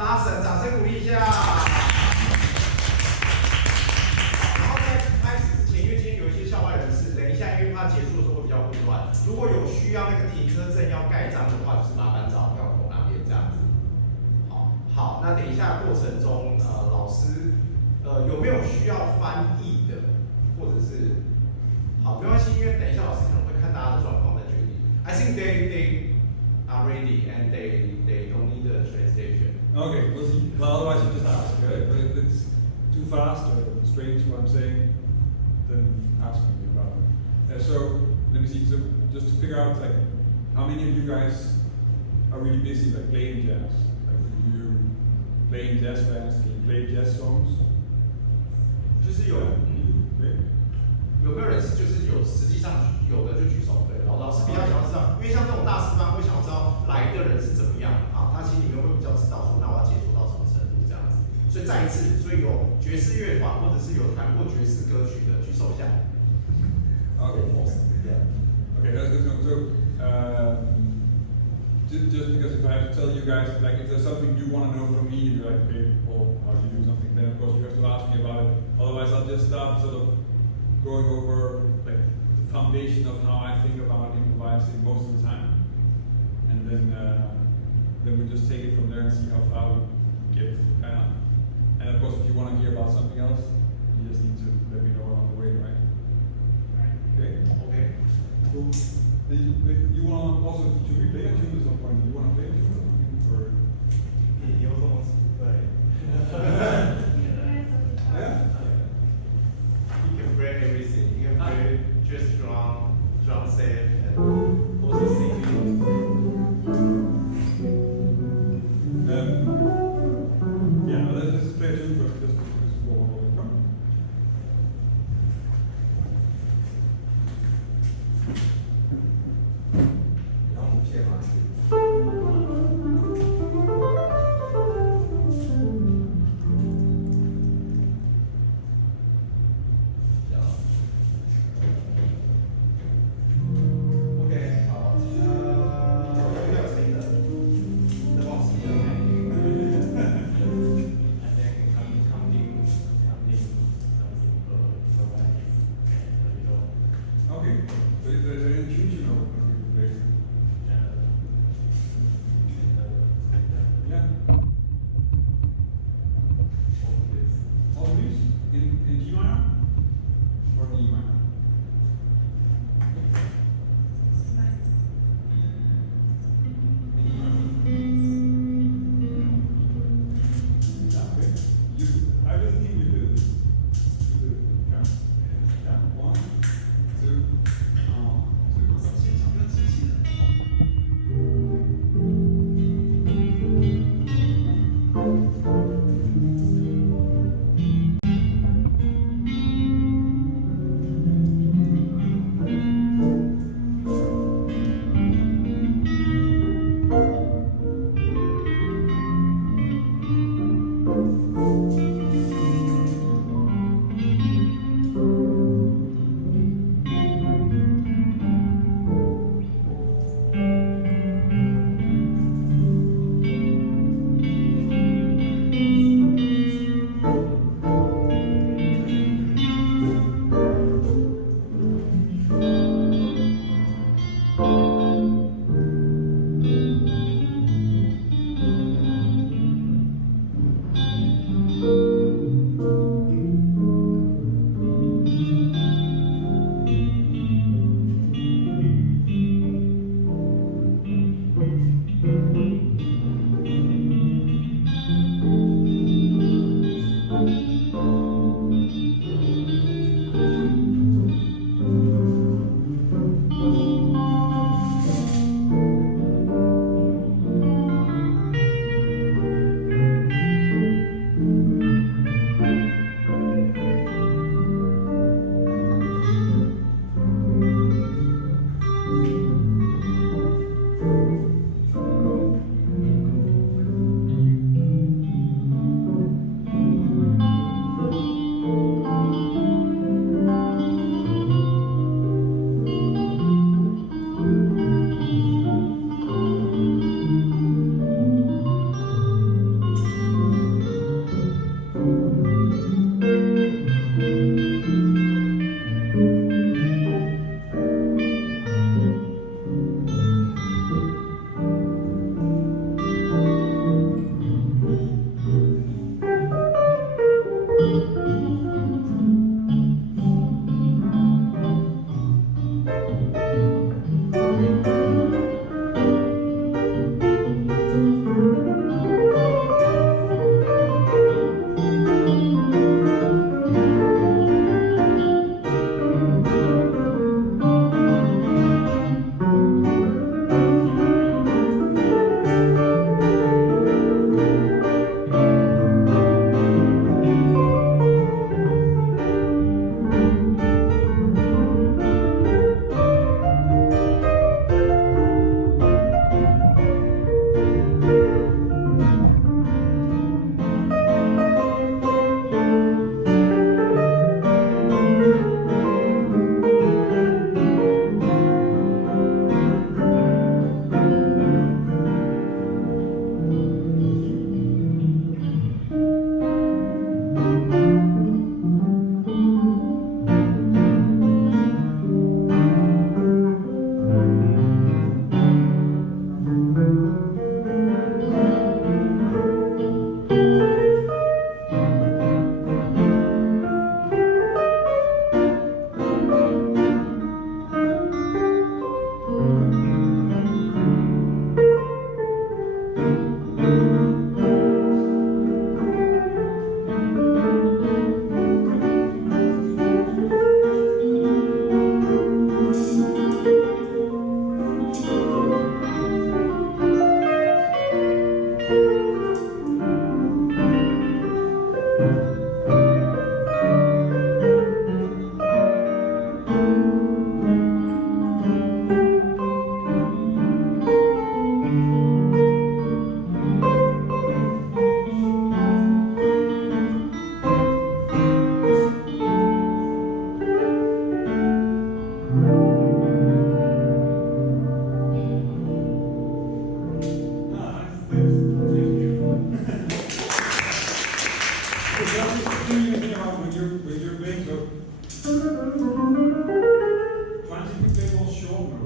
Larsen，掌声鼓励一下。然后如果有需要那个停车证要盖章的话，就是麻烦找票口那边这样子。好，那等一下过程中，老师有没有需要翻译的，或者是好没关系，因为等一下老师可能会看大家的状况再决定。I think they are ready and they don't need a translation. Okay, we'll see. Well, otherwise you just ask, right? But if it's too fast or strange what I'm saying, then ask me about it. So let me see. So just to figure out, like, how many of you guys are really busy, like playing jazz? Like, do you play jazz bands? Can you play jazz songs? 就是有个人是就是有实际上有的就举手，对，老师比较想要知道，因为像这种大师班会想要知道来的人是怎么样啊，他心里面会比较知道说，那我要解说到什么程度这样子。所以再一次，所以有爵士乐团或者是有弹过爵士歌曲的举手一下。Okay. Okay, that's good. So, just because if I have to tell you guys, like, if there's something you want to know from me, and you're like, okay, well, how do you do something? Then of course you have to ask me about it. Otherwise, I'll just start sort of going over like the foundation of how I think about improvising most of the time, and then we just take it from there and see how far we get. And of course, if you want to hear about something else, you just need to let me know along the way, right? Okay. Okay. Cool. You want also to play a tune at some point? Do you want to play a tune or? Yeah. You can play everything. You can play just drum set, and also singing. Yeah. Let's just play a tune first. Just one more. Come.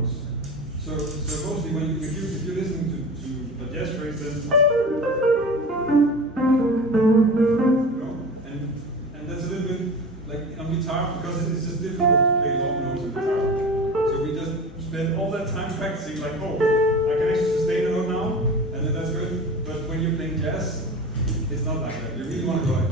notes. So mostly when if you're listening to a jazz phrase, then and that's a little bit like on guitar, because it's just difficult to play long notes on guitar. So we just spend all that time practicing, like, oh, I can actually sustain a note now, and then that's good. But when you're playing jazz, it's not like that. You really want to go like,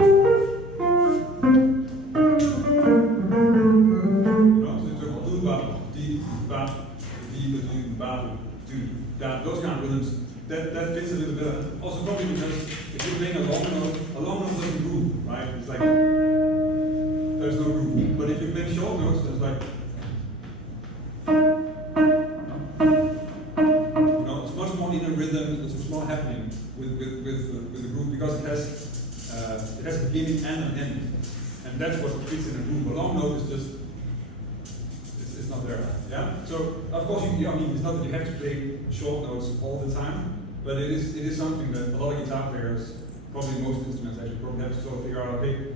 those kind of rhythms, that fits a little bit. Also probably because if you're playing a long note doesn't groove, right? It's like, there's no groove. But if you play short notes, there's like, it's much more in a rhythm, there's much more happening with the groove, because it has a beginning and an end. And that's what fits in a groove. A long note is just, it's not there. Yeah? So of course I mean, it's not that you have to play short notes all the time, but it is something that a lot of guitar players, probably most instruments actually, probably have to sort of figure out, okay,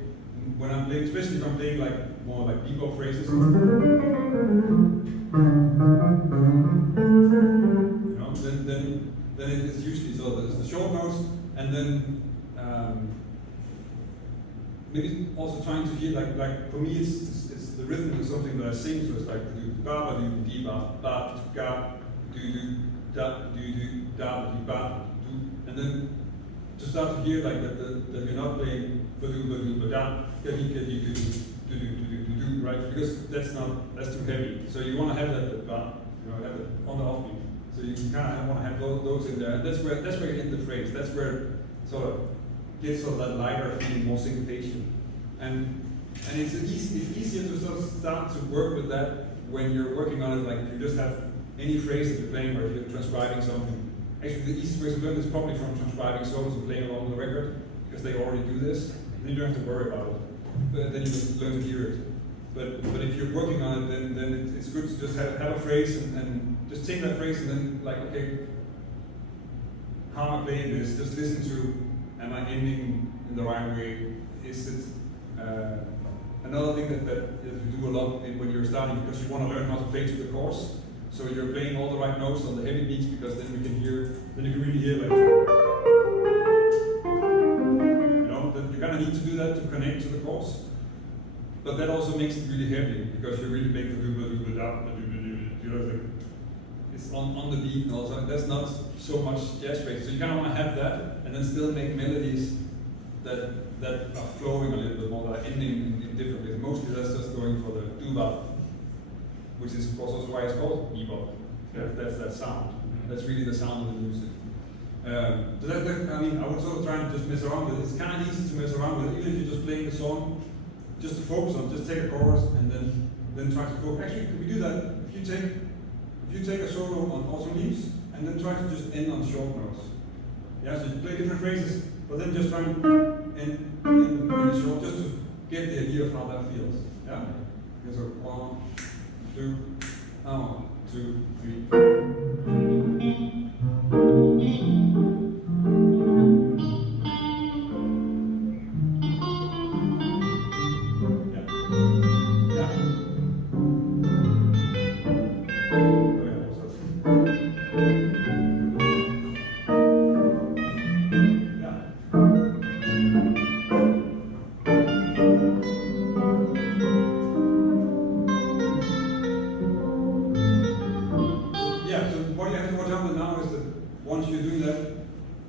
when I'm playing, especially if I'm playing like more like bebop phrases, then it is usually so there's the short notes, and then maybe also trying to hear like for me it's the rhythm is something that I sing, so it's like do ba ba do di ba ba ga do da do da di ba do, and then to start to hear like that you're not playing ba do ba da ga di do, right? Because that's too heavy. So you want to have that ba, have it on the offbeat. So you kind of want to have those in there, and that's where you end the phrase. That's where it sort of gets sort of that lighter feeling, more syncopation, and it's easier to sort of start to work with that when you're working on it. Like if you just have any phrase that you're playing, or if you're transcribing something. Actually, the easiest way to learn is probably from transcribing solos and playing along the record, because they already do this. Then you don't have to worry about it. But then you just learn to hear it. But if you're working on it, then it's good to just have a phrase and just take that phrase and then like, okay, how am I playing this? Just listen to, am I ending in the right way? Is it another thing that you do a lot when you're starting, because you want to learn how to play to the chords. So you're playing all the right notes on the heavy beats, because then you can really hear like, that you kind of need to do that to connect to the chords. But that also makes it really heavy, because you're really playing it's on the beat, and also that's not so much jazz phrase. So you kind of want to have that, and then still make melodies that are flowing a little bit more, that are ending in different ways. Mostly that's just going for the doo-bop, which is of course also why it's called bebop. That's that sound. That's really the sound of the music. So I mean, I would sort of try and just mess around with it. It's kind of easy to mess around with it, even if you're just playing the song, just to focus on. Just take a chorus and then try to focus. Actually, could we do that? If you take a solo on Autumn Leaves and then try to just end on short notes. Yeah, so you play different phrases, but then just try and end really short, just to get the idea of how that feels. Yeah? Okay, so 1, 2, 1, 2, 3.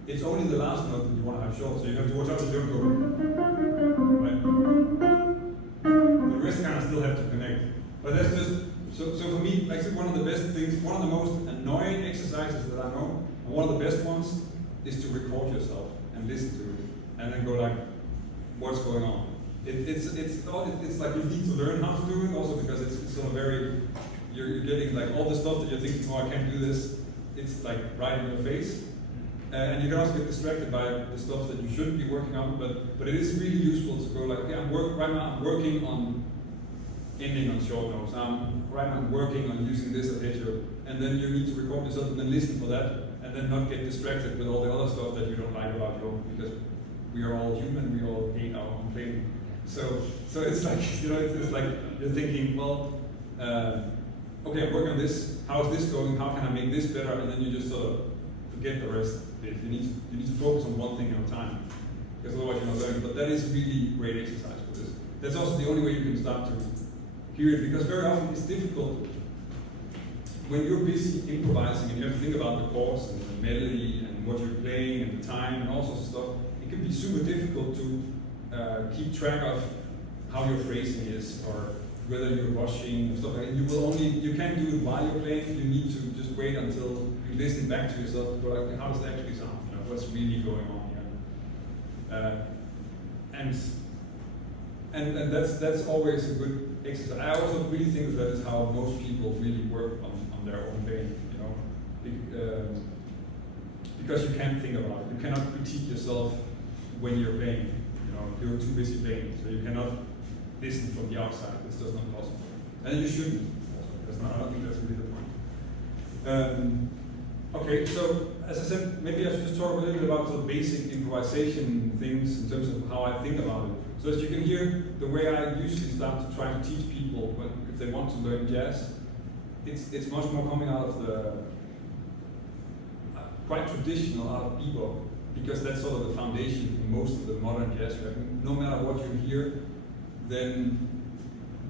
It's only the last note that you want to have short, so you have to watch out that you don't go, right? The rest kind of still have to connect. But that's just, so for me, actually one of the best things, one of the most annoying exercises that I know, and one of the best ones, is to record yourself and listen to it, and then go like, what's going on? It's like you need to learn how to do it, also because it's sort of very, you're getting like all the stuff that you're thinking, oh, I can't do this, it's like right in your face. And you can also get distracted by the stuff that you shouldn't be working on, but it is really useful to go like, okay, right now I'm working on ending on short notes. Right now I'm working on using this arpeggio, and then you need to record yourself and then listen for that, and then not get distracted with all the other stuff that you don't like about your, because we are all human, we all hate our own playing. So it's like, it's like you're thinking, well, okay, I'm working on this, how is this going, how can I make this better, and then you just sort of forget the rest. You need to focus on one thing at a time, because otherwise you're not learning. But that is really great exercise for this. That's also the only way you can start to hear it, because very often it's difficult when you're busy improvising and you have to think about the chords and the melody and what you're playing and the time and all sorts of stuff. It can be super difficult to keep track of how your phrasing is, or whether you're rushing and stuff like that. You can't do it while you're playing. You need to just wait until you listen back to yourself. Go like, how does that actually sound? You know, what's really going on here? And that's always a good exercise. I also really think that is how most people really work on their own playing. You know, because you can't think about it. You cannot critique yourself when you're playing. You know, you're too busy playing, so you cannot listen from the outside. It's just not possible, and you shouldn't. I don't think that's really the point. Okay, so as I said, maybe I should just talk a little bit about the basic improvisation things in terms of how I think about it. So as you can hear, the way I usually start to try to teach people if they want to learn jazz, it's much more coming out of the quite traditional out of bebop, because that's sort of the foundation for most of the modern jazz rap. No matter what you hear, then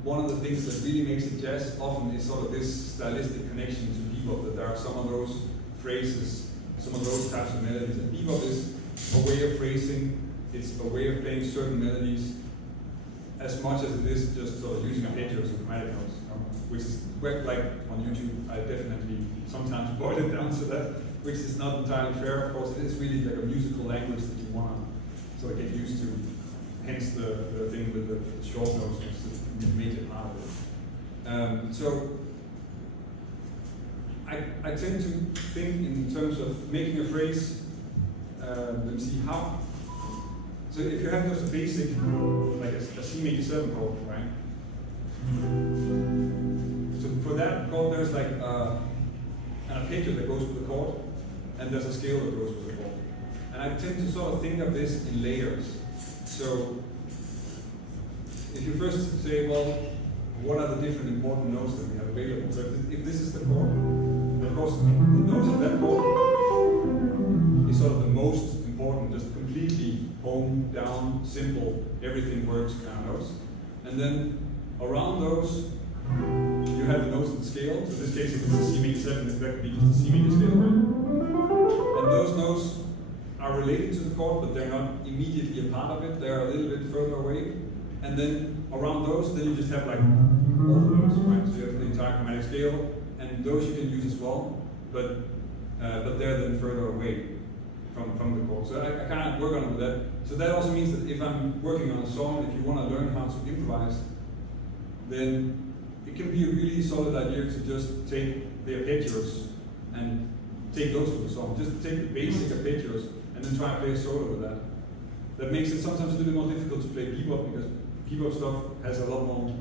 one of the things that really makes it jazz often is sort of this stylistic connection to bebop, that there are some of those phrases, some of those types of melodies. And bebop is a way of phrasing, it's a way of playing certain melodies, as much as it is just sort of using arpeggios and chromatic notes, you know, which is, like on YouTube, I definitely sometimes boil it down to that, which is not entirely fair. Of course, it is really like a musical language that you want to sort of get used to. Hence the thing with the short notes, which is the major part of it. So I tend to think in terms of making a phrase. Let me see how. So if you have just a basic, like a C major 7 chord, right? So for that chord, there's like an arpeggio that goes with the chord, and there's a scale that goes with the chord. And I tend to sort of think of this in layers. So if you first say, well, what are the different important notes that we have available? So if this is the chord, then of course the notes of that chord is sort of the most important, just completely home, down, simple, everything works kind of notes. And then around those, you have the notes in scale. So in this case, if it's a C major 7, that could be just a C major scale, right? And those notes are related to the chord, but they're not immediately a part of it. They're a little bit further away. And then around those, then you just have like all the notes, right? So you have the entire chromatic scale, and those you can use as well, but they're then further away from the chord. So I can't work on it with that. So that also means that if I'm working on a song, if you want to learn how to improvise, then it can be a really solid idea to just take the arpeggios and take those for the song. Just take the basic arpeggios and then try and play a solo with that. That makes it sometimes a little bit more difficult to play bebop, because bebop stuff has a lot more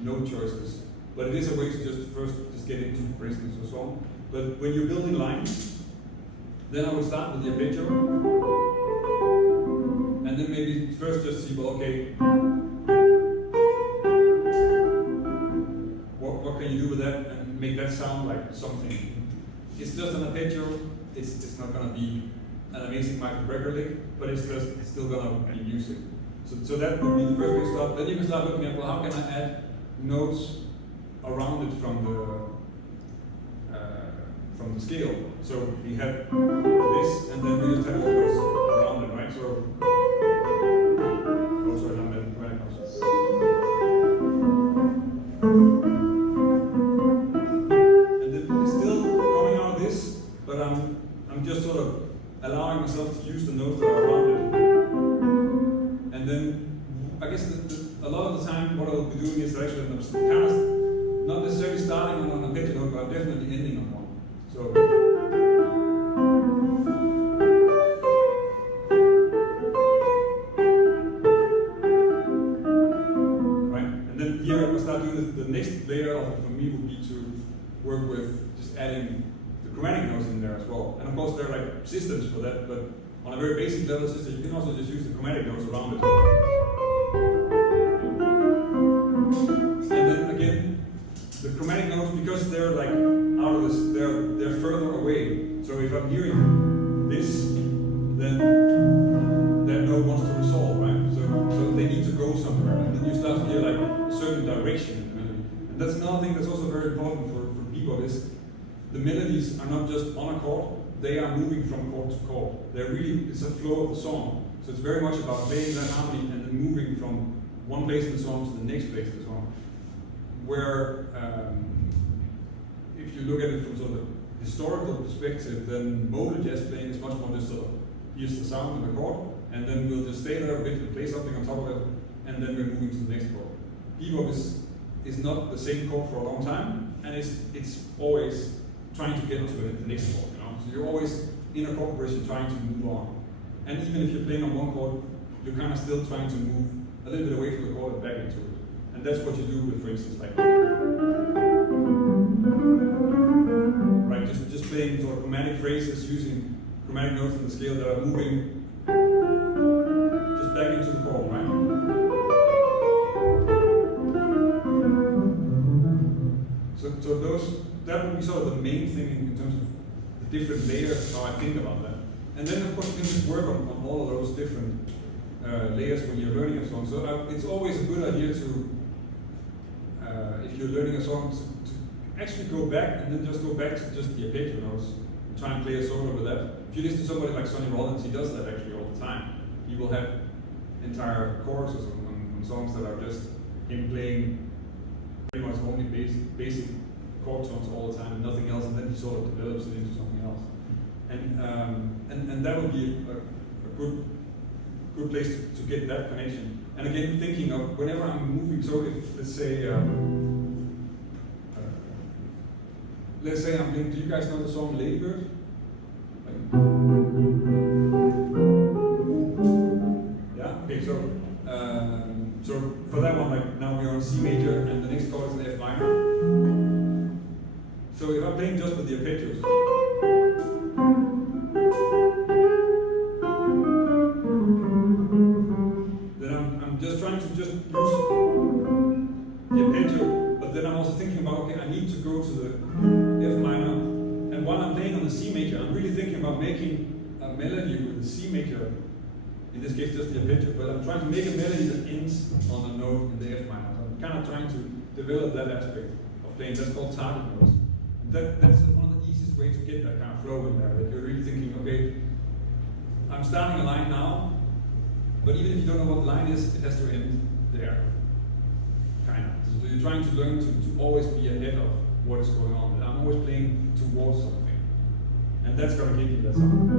note choices. But it is a way to just get into, for instance, a song. But when you're building lines, then I would start with the arpeggio, and then maybe first just see, well, okay, what can you do with that and make that sound like something. It's just an arpeggio. It's not going to be an amazing Michael Brecker lick, but it's still going to be music. So that would be the first way to start. Then you can start looking at, well, how can I add notes around it from the scale? So we have this, and then we just have all those around it, right? So also I done that right now. And then it's still coming out of this, but I'm just sort of allowing myself to use the notes that are around it. And then I guess a lot of the time what I'll be doing is actually kind of not necessarily starting on an arpeggio note, but I'm definitely ending on one. So right, and then here I will start doing this. The next layer of it for me would be to work with just adding the chromatic notes in there as well. And of course there are like systems for that, but on a very basic level system, you can also just use the chromatic notes around it. And then again, the chromatic notes, because they're like out of this, they're further away. So if I'm hearing this, then that note wants to resolve, right? So they need to go somewhere, and then you start to hear like a certain direction in the melody. And that's another thing that's also very important for people is the melodies are not just on a chord, they are moving from chord to chord. It's a flow of the song. So it's very much about playing that harmony and then moving from one place in the song to the next place in the song. Where, if you look at it from sort of a historical perspective, then modal jazz playing is much more just sort of, here's the sound and the chord, and then we'll just stay there a bit and play something on top of it, and then we're moving to the next chord. Bebop is not the same chord for a long time, and it's always trying to get to the next chord, you know? So you're always in a chord progression trying to move on. And even if you're playing on one chord, you're kind of still trying to move a little bit away from the chord and back into it. And that's what you do with, for instance, like, right, just playing sort of chromatic phrases using chromatic notes in the scale that are moving just back into the chord, right? So that would be sort of the main thing in terms of the different layers, how I think about that. And then of course you can just work on all of those different layers when you're learning a song. So it's always a good idea to, if you're learning a song, to actually go back and then just go back to just the arpeggio notes and try and play a solo with that. If you listen to somebody like Sonny Rollins, he does that actually all the time. He will have entire choruses on songs that are just him playing pretty much only basic chord tones all the time and nothing else, and then he sort of develops it into something else. And that would be a good place to get that connection. And again, thinking of whenever I'm moving, so if, let's say I'm playing, do you guys know the song Lady Bird? Yeah, okay, so for that one, like now we're on C major and the next chord is an F minor. So if I'm playing just with the arpeggios, then I'm just trying to just use the arpeggio, but then I'm also thinking about, okay, I need to go to the F minor, and while I'm playing on the C major, I'm really thinking about making a melody with the C major, in this case just the arpeggio, but I'm trying to make a melody that ends on a note in the F minor. So I'm kind of trying to develop that aspect of playing. That's called target notes. That's one of the easiest ways to get that kind of flow in there, that you're really thinking, okay, I'm starting a line now, but even if you don't know what the line is, it has to end there, kind of. So you're trying to learn to always be ahead of what is going on. I'm always playing towards something, and that's going to give you that solidity.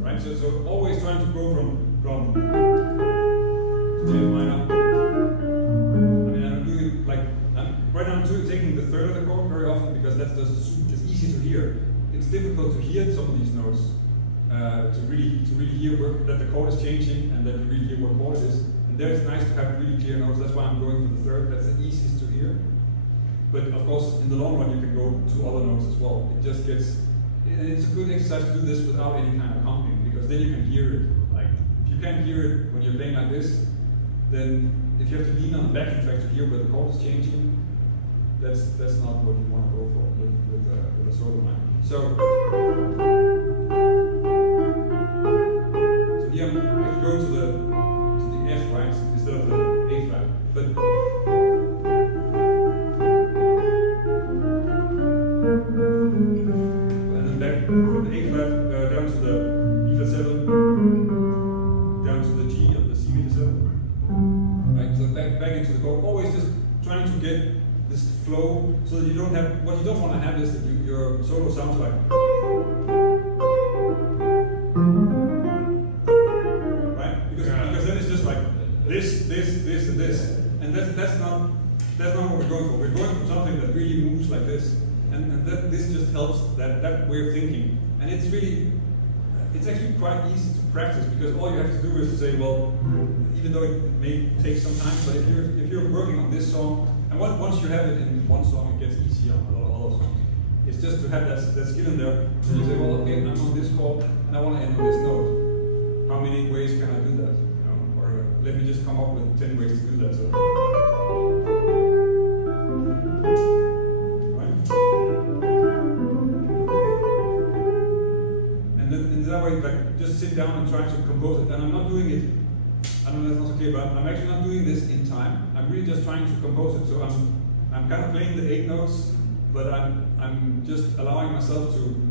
Right, so always trying to go from to the F minor. I mean, I'm doing like right now. I'm taking the third of the chord very often because that's just it's easy to hear. It's difficult to hear some of these notes to really hear that the chord is changing and that you really hear what chord it is. And there it's nice to have really clear notes. That's why I'm going for the third. That's the easiest to hear. But of course, in the long run, you can go to other notes as well. It just gets. It's a good exercise to do this without any kind of accompanying, because then you can hear it. Like if you can't hear it when you're playing like this, then if you have to lean on the backing track to hear where the chord is changing, that's not what you want to go for with a solo line. So here I'm actually going to the F, right, instead of the A flat. But and then back from the A flat down to the B flat 7, down to the G on the C major 7. Right, so back into the chord. Always just trying to get this flow so that you don't have, what you don't want to have is that your solo sounds like, right? Because then it's just like this, and this. And that's not what we're going for. We're going for something that really moves like this. And this just helps that way of thinking. And it's actually quite easy to practice, because all you have to do is to say, well, even though it may take some time, but if you're working on this song, and once you have it in one song, it gets easier on a lot of songs. just to have that skill in there. So you say, well, okay, I'm on this chord and I want to end on this note. How many ways can I do that? You know, or let me just come up with 10 ways to do that. So, right? And then in that way, like, just sit down and try to compose it. And I'm not doing it. I don't know if that's okay, but I'm actually not doing this in time. I'm really just trying to compose it. So I'm kind of playing the 8 notes, but I'm just allowing myself to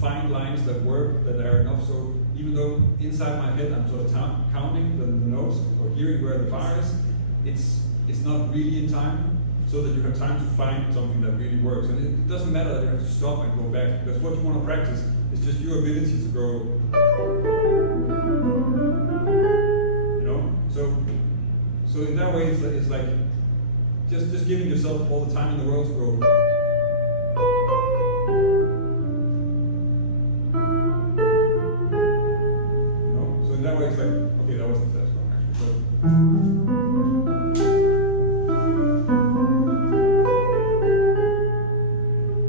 find lines that work, that are enough. So even though inside my head I'm sort of counting the notes or hearing where the bar is, it's not really in time, so that you have time to find something that really works. And it doesn't matter that you have to stop and go back, because what you want to practice is just your ability to go. So in that way, it's like just giving yourself all the time in the world to go. You know? So in that way, it's like, okay, that wasn't that strong actually.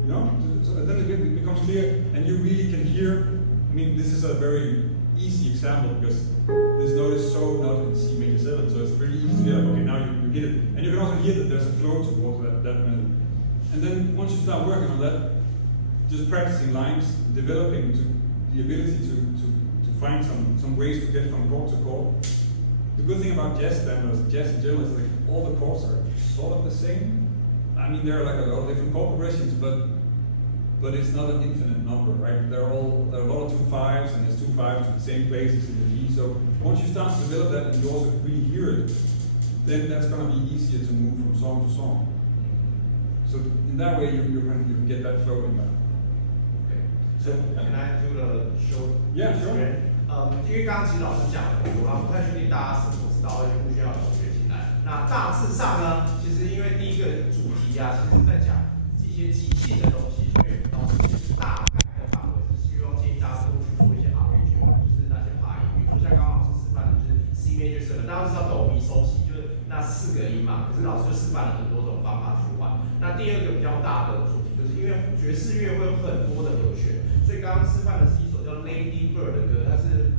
You know? So then it becomes clear, and you really can hear. I mean, this is a very easy example because this note is so not in C major 7, so it's really easy to hear, like, okay, now you get it. And you can also hear that there's a flow towards that melody. And then once you start working on that, just practicing lines, developing the ability to find some ways to get from chord to chord. The good thing about jazz standards, jazz in general, is like all the chords are sort of the same. I mean, there are like a lot of different chord progressions, but it's not an infinite number, right? There are a lot of 2 5s, and there's 2 5s to the same places in the G. So once you start to develop that and you also really hear it, then that's going to be easier to move from song to song. So in that way, you can get that flow in there. Okay. So can I do the show? Yeah, sure. 因为刚刚其实老师讲了很多，然后不太确定大家是否知道，而且不需要同学进来。那大致上呢，其实因为第一个主题啊，其实是在讲一些即兴的东西，所以老师其实大概的范围是希望建议大家多去做一些 arpeggio， 就是那些爬音，比如说像刚刚老师示范的，就是 C major 7，大家都知道哆咪嗦西，就是那4个音嘛。可是老师就示范了很多种方法去玩。那第二个比较大的主题，就是因为爵士乐会有很多的和弦，所以刚刚示范的是一首叫 Lady Bird 的歌，它是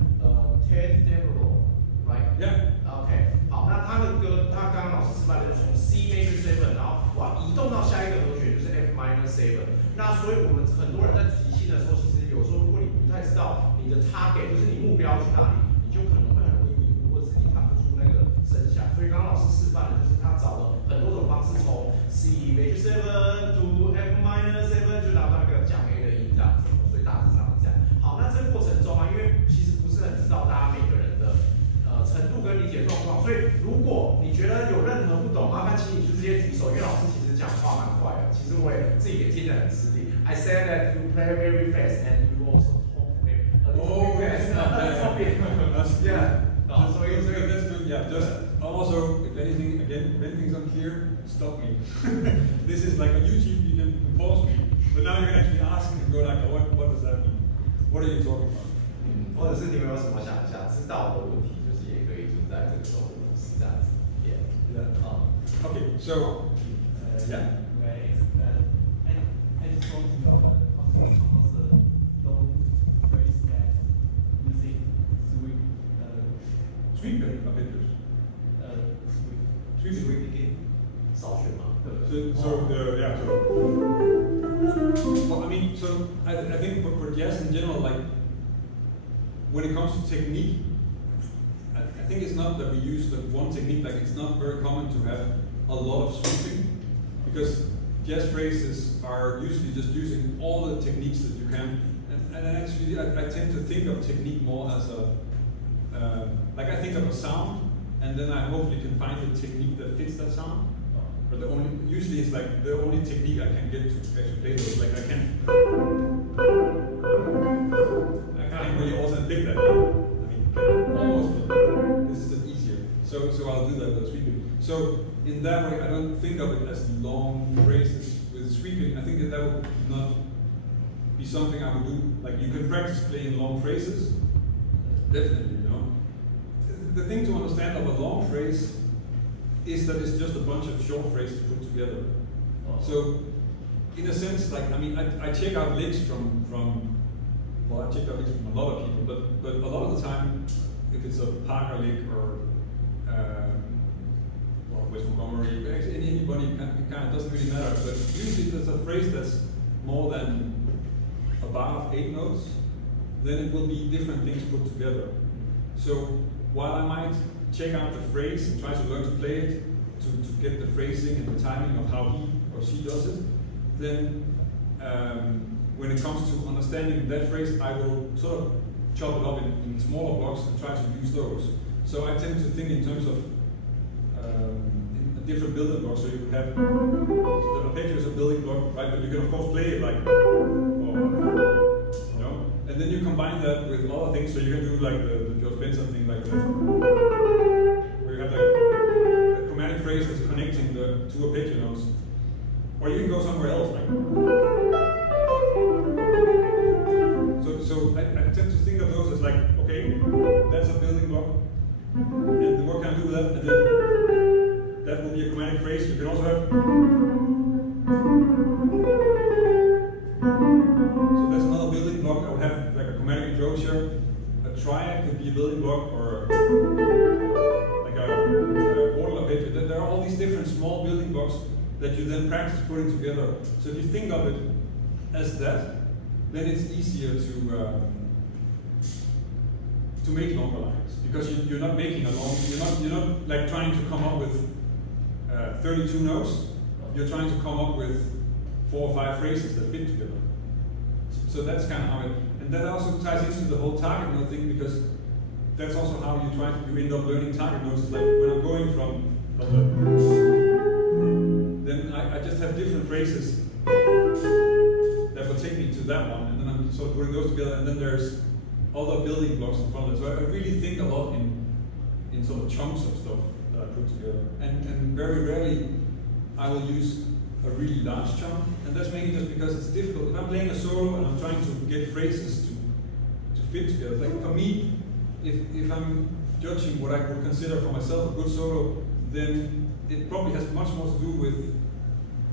Ted Devereaux，right？ Yeah。OK， 好，那他的歌，他刚刚老师示范的就是从 C major 7，然后我要移动到下一个和弦，就是 F minor 7。那所以我们很多人在即兴的时候，其实有时候如果你不太知道你的 target， 就是你目标去哪里，你就可能会很容易迷糊，或者是你弹不出那个声响。所以刚刚老师示范的就是他找了很多种方式，从 C major 7 to F minor 7， 就拿到那个降 A 的音这样子。所以大致上是这样。好，那这个过程中啊，因为其实不是很知道大家每个人的程度跟理解状况，所以如果你觉得有任何不懂，麻烦请你就直接举手，因为老师其实讲话蛮快的，其实我也自己也听得很吃力。I said that you play very fast and you also talk very a little bit fast. Yeah. So that's good. Yeah. Just also, if anything's unclear, stop me. This is like a YouTube. You can pause me, but now you can actually ask and go like, what does that mean? What are you talking about? 或者是你们有什么想知道的问题，就是也可以就在这个时候是这样子。Yeah. Okay. So. Yeah. I just want to know how to compose a low phrase that using sweep arpeggios. Sweep again. 少学嘛。Well, I mean, so I think for jazz in general, like when it comes to technique, I think it's not that we use the one technique. Like it's not very common to have a lot of sweeping, because jazz phrases are usually just using all the techniques that you can. And actually, I tend to think of technique more as like I think of a sound, and then I hopefully can find the technique that fits that sound. But usually it's like the only technique I can get to actually play those. Like I can't really also pick that. I mean, almost, but this is just easier. So I'll do that with sweeping. So in that way, I don't think of it as long phrases with sweeping. I think that would not be something I would do. Like you can practice playing long phrases, definitely, you know. The thing to understand of a long phrase is that it's just a bunch of short phrases put together. So in a sense, like, I mean, I check out licks from well, I check out licks from a lot of people, but a lot of the time, if it's a Parker lick or well, West Montgomery, actually anybody, it kind of doesn't really matter. But usually, if there's a phrase that's more than a bar of 8 notes, then it will be different things put together. So while I might check out the phrase and try to learn to play it, to get the phrasing and the timing of how he or she does it, then when it comes to understanding that phrase, I will sort of chop it up in smaller blocks and try to use those. So I tend to think in terms of in different building blocks. So you have the arpeggio is a building block, right? But you can of course play it like, you know, and then you combine that with other things. So you can do like the George Benson thing, like that, where you have like a chromatic phrase that's connecting the 2 arpeggio notes. Or you can go somewhere else, like. So I tend to think of those as like, okay, that's a building block, and what can I do with that? And then that will be a chromatic phrase. You can also have. So that's another building block. I would have like a chromatic enclosure. A triad could be a building block, or like a quartal arpeggio. There are all these different small building blocks that you then practice putting together. So if you think of it as that, then it's easier to make longer lines, because you're not making a long. You're not like trying to come up with 32 notes. You're trying to come up with 4 or 5 phrases that fit together. So that's kind of how it. And that also ties into the whole target note thing, because that's also how you end up learning target notes. Like when I'm going from then I just have different phrases that will take me to that one, and then I'm sort of putting those together, and then there's other building blocks in front of it. So I really think a lot in sort of chunks of stuff that I put together. And very rarely I will use a really large chunk, and that's mainly just because it's difficult. If I'm playing a solo and I'm trying to get phrases to fit together, like for me, if I'm judging what I would consider for myself a good solo, then it probably has much more to do with,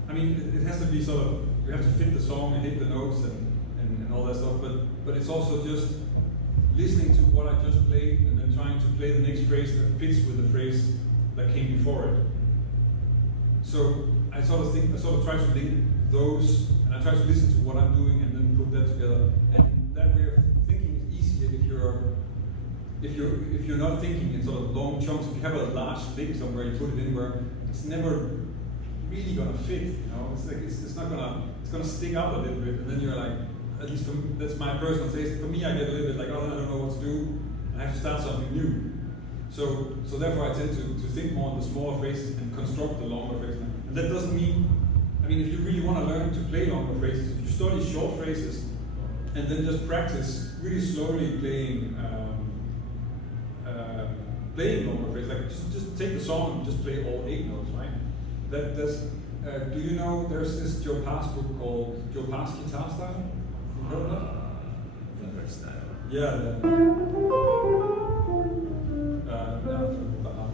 I mean, it has to be sort of, you have to fit the song and hit the notes and all that stuff, but it's also just listening to what I just played and then trying to play the next phrase that fits with the phrase that came before it. So I sort of try to link those, and I try to listen to what I'm doing and then put that together. And that way of thinking is easier if you're not thinking in sort of long chunks. If you have a large lick somewhere, you put it in where it's never really gonna fit. You know, it's like it's gonna stick out a little bit, and then you're like, at least for me, that's my personal taste. For me, I get a little bit like, oh, I don't know what to do. I have to start something new. So therefore, I tend to think more on the smaller phrases and construct the longer phrases. And that doesn't mean, I mean, if you really want to learn to play longer phrases, if you study short phrases and then just practice really slowly playing longer phrases, like just take the song and just play all 8 notes, right? That's. Do you know there's this Joe Pass book called Joe Pass Guitar Style? You heard of that? Finger style. Yeah.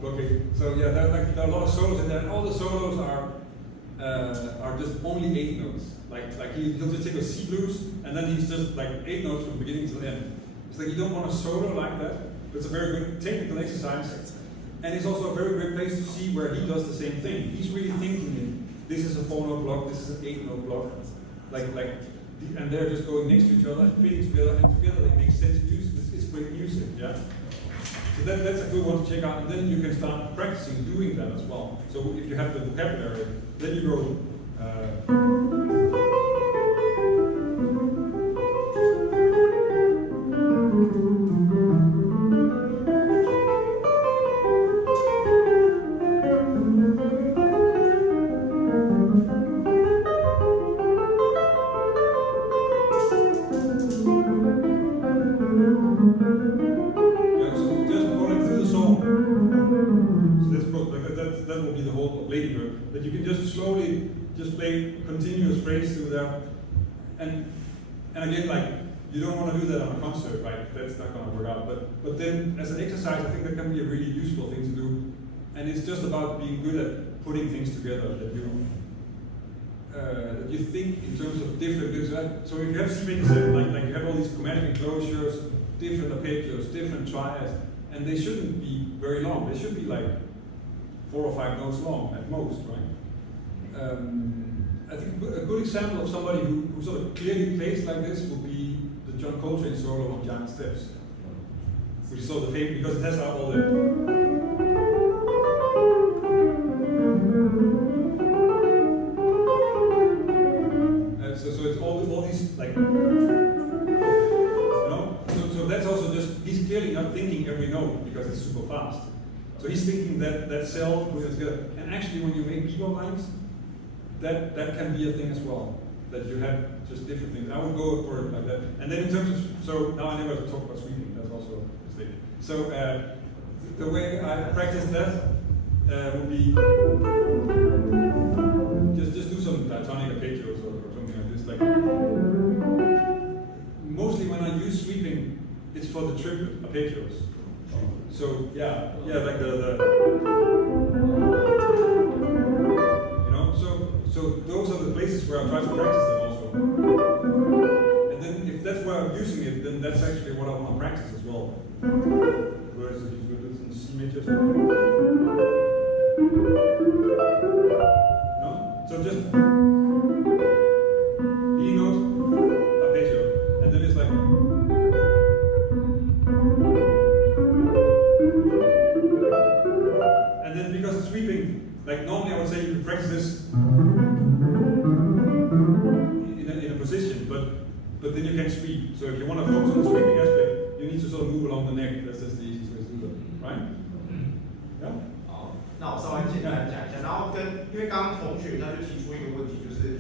Okay, so yeah, there are a lot of solos in there, and all the solos are just only 8 notes. Like he'll just take a C blues, and then he's just like 8 notes from beginning to end. It's like you don't want a solo like that, but it's a very good technical exercise, and it's also a very great place to see where he does the same thing. He's really thinking this is a 4-note block, this is an 8-note block, and they're just going next to each other and fitting together, and together they make sense music. It's great music, yeah. So that's a good one to check out, and then you can start practicing doing that as well. So if you have the vocabulary, then you go. That you can just slowly play continuous phrase through there, and again, like, you don't want to do that on a concert, right? That's not going to work out. But then as an exercise, I think that can be a really useful thing to do, and it's just about being good at putting things together. That you that you think in terms of different things. So if you have C major 7, like you have all these chromatic enclosures, different arpeggios, different triads, and they shouldn't be very long. They should be like 4 or 5 notes long at most, right? I think a good example of somebody who sort of clearly plays like this would be the John Coltrane solo on Giant Steps, which is sort of the favorite because it has all the. So it's all these like, so that's also just, he's clearly not thinking every note because it's super fast. So he's thinking that cell with together. And actually when you make bebop lines, that can be a thing as well. That you have just different things. I would go for it like that. And then in terms of, so now I never have to talk about sweeping, that's also a mistake. So the way I practice that would be just do some diatonic arpeggios or something like this. Like mostly when I use sweeping, it's for the triplet arpeggios. So yeah, like the so those are the places where I try to practice them also. And then if that's where I'm using it, then that's actually what I want to practice as well. Whereas if you do this in C major, so just E note, arpeggio, and then it's like. And then because it's sweeping, like normally I would say you can practice this in a position, but then you can sweep. So if you want to focus on the sweeping aspect, you need to sort of move along the neck. That's just the easiest way to do that, right? Yeah. 好，那我稍微简单讲一下，然后因为刚刚同学他就提出一个问题，就是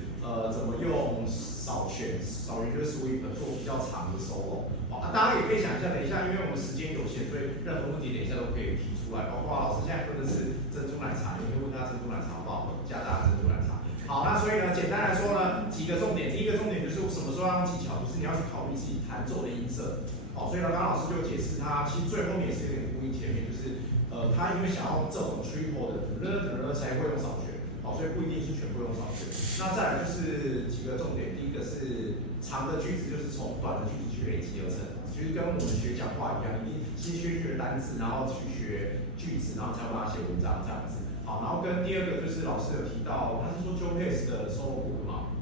怎么用扫弦就是 sweep 做比较长的 solo。好，那大家也可以想一下，等一下，因为我们时间有限，所以任何问题等一下都可以提出来。包括老师现在喝的是珍珠奶茶，你可以问他珍珠奶茶好不好喝，加大珍珠奶茶。好，那所以呢，简单来说呢，几个重点。第一个重点就是什么时候要用技巧，就是你要去考虑自己弹奏的音色。好，所以呢，刚刚老师就解释他，其实最后面也是有点呼应前面，就是他因为想要这种 triple 的才会用扫弦。好，所以不一定是全部用扫弦。那再来就是几个重点，第一个是长的句子就是从短的句子去累积而成，其实跟我们学讲话一样，你先学单字，然后去学句子，然后才把它写文章这样子。好，然后跟第二个就是老师有提到，他是说 Joe Pace 的 solo book 嘛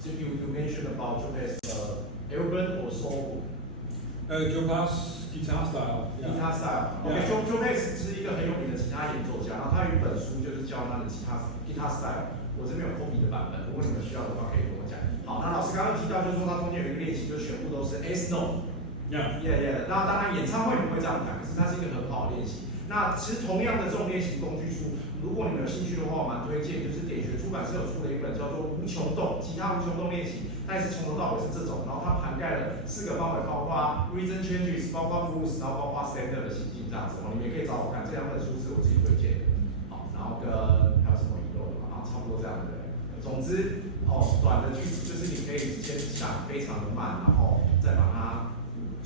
，so you mentioned about Joe Pace 的 album or solo book。Joe Pace guitar style. Guitar style. OK，Joe Pace 是一个很有名的吉他演奏家，然后他有一本书就是教他的guitar style。我这边有 copy 的版本，如果你们需要的话可以跟我讲。好，那老师刚刚提到就是说他中间有一个练习，就全部都是 S note。Yeah。那当然演唱会不会这样弹，可是它是一个很好的练习。那其实同样的这种练习工具书，如果你们有兴趣的话，我蛮推荐，就是点学出版社有出了一本叫做《无穷动吉他无穷动练习》，它也是从头到尾是这种，然后它涵盖了4个方位，包括 reason changes， 包括 blues， 然后包括 standard 的行进这样子。你们也可以找我看，这2本书是我自己推荐的。好，然后跟还有什么遗漏的嘛？然后差不多这样的。总之，短的句子就是你可以先想非常的慢，然后再把它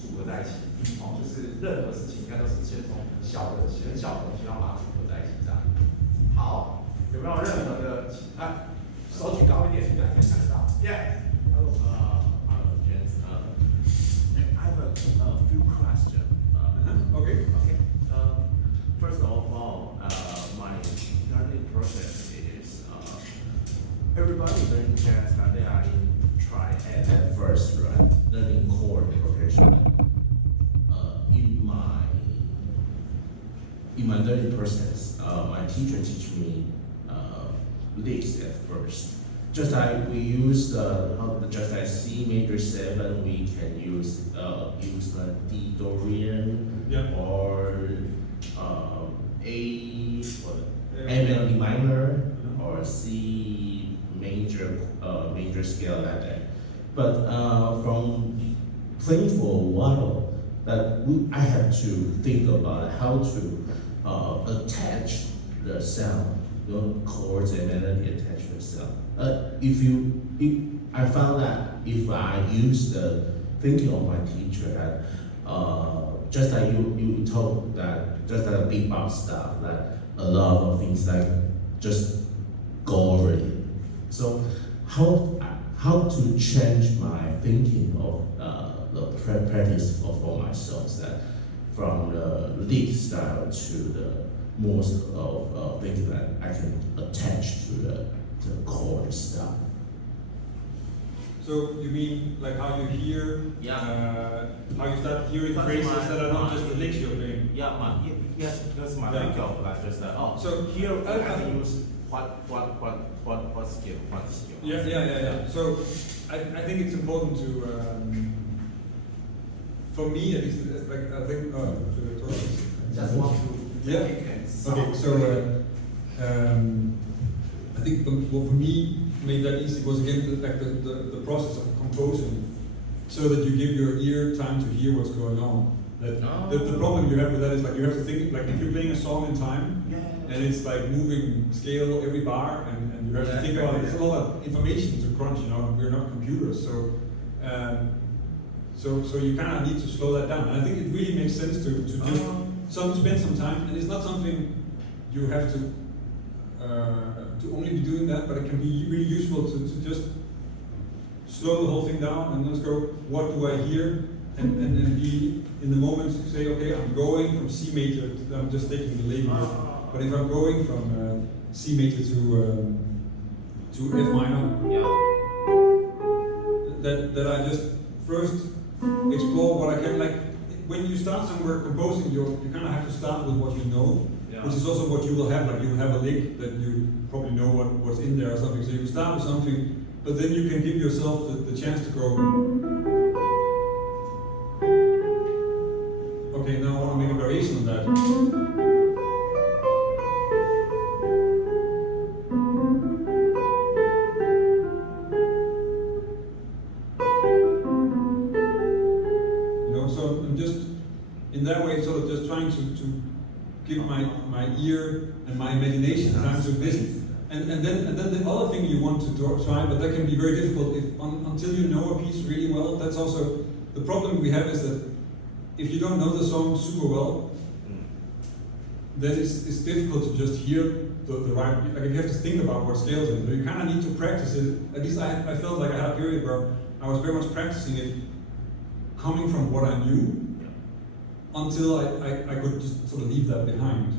组合在一起。就是任何事情应该都是先从很小的东西，然后把它组合在一起这样。好，有没有任何的手举高一点，大家可以看得到。Yeah. Hello, gents. I have a few questions. Okay. First of all, my learning process is everybody learning jazz, but they are in triad at first, right? Learning chord progression. In my learning process, my teacher teach me licks at first. Just like we use just like C major 7, we can use the D Dorian or A melody minor or C major scale like that. But from playing for a while, I have to think about how to attach the sound, chords and melody attach the sound. I found that if I use the thinking of my teacher, that just like you told that just like bebop stuff, like a lot of things like just go over it. So how to change my thinking of the practice for myself, that from the lead style to the most of thinking that I can attach to the chord stuff. So you mean like how you hear, how you start hearing phrases that are not just the licks you're playing? Yes, that's my Yeah. think of like just So here I have to use what skill, what skill. Yeah. So I think it's important to, for me at least, like I think, should I talk about this? Just want to Yeah. Okay, so I think what for me made that easy was again the process of composing, so that you give your ear time to hear what's going on. The problem you have with that is like you have to think, like if you're playing a song in time, and it's like moving scale every bar, and you have to think about it. There's a lot of information to crunch, you know, we're not computers, so you kind of need to slow that down. And I think it really makes sense to just spend some time, and it's not something you have to only be doing that, but it can be really useful to just slow the whole thing down and let's go, what do I hear? And be in the moment to say, okay, I'm going from C major, I'm just taking the label here. But if I'm going from C major to F minor, that I just first explore what I can. Like when you start somewhere composing, you kind of have to start with what you know, which is also what you will have. Like you will have a lick that you probably know what's in there or something. So you start with something, but then you can give yourself the chance to go, okay, now I want to make a variation on that. So I'm just, in that way, sort of just trying to give my ear and my imagination time to listen. And then the other thing you want to try, but that can be very difficult until you know a piece really well. That's also, the problem we have is that if you don't know the song super well, then it's difficult to just hear the right, like you have to think about what scales it. You kind of need to practice it. At least I felt like I had a period where I was very much practicing it, coming from what I knew, until I could just sort of leave that behind.